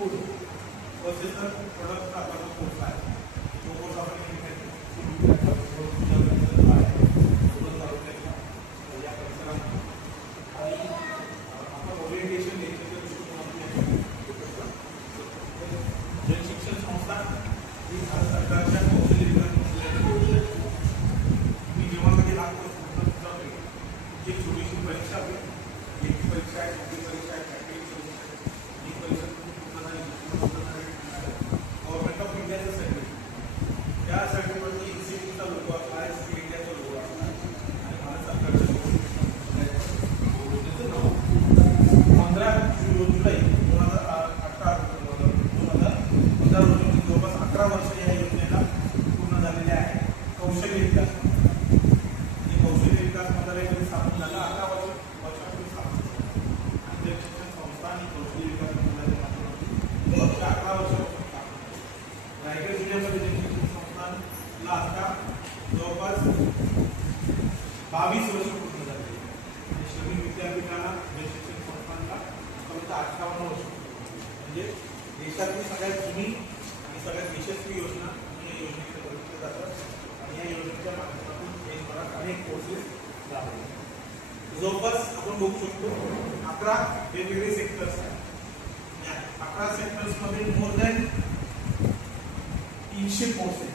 Food processor product आपला course आहे तो कोर्स आपण या परिसरामध्ये आणि आपण ओरिएंटेशन द्यायचं जन शिक्षण संस्था ही भारत सरकारच्या कौशल्य विकास मंत्रालयाची मी जेव्हा कधी लागतो एक छोटीशी परीक्षा होती एक परीक्षा आहे मोठी परीक्षा आहे प्रॅक्टिकल ही परीक्षा गव्हर्नमेंट ऑफ इंडियाचं सर्टिफिकेट त्या सर्टिफिकेटवरती इन्स्टिट्यूटचा लोगो असणार आहे इंडियाचा लोगो असणार आणि भारत सरकारच्या 15 जुलै 2018 रोजी जवळपास 11 वर्ष या योजनेला पूर्ण झालेले आहे. कौशल्य विकास कौशल्य विकास मंत्रालयामध्ये स्थापन झालं 11 वर्षापूर्वी स्थापन झालं आणि शिक्षण संस्था आणि कौशल्य विकास मंत्रालयाच्या 11 वर्षापासून रायगड जिल्ह्यामध्ये शिक्षण संस्थांना आता जवळपास 22 वर्ष पूर्ण झाले आणि श्रमिक विद्यापीठाला शिक्षण संस्थांना फक्त 58 वर्ष म्हणजे देशातली सगळ्यात जुनी आणि सगळ्यात यशस्वी योजना या योजनेकडे बघितलं जातं आणि या योजनेच्या माध्यमातून देशभरात अनेक कोर्सेस राबवले. जवळपास आपण बघू शकतो 11 वेगवेगळे सेक्टर्स आहेत. या 11 सेक्टर्समध्ये मोर दॅन 300 कोर्सेस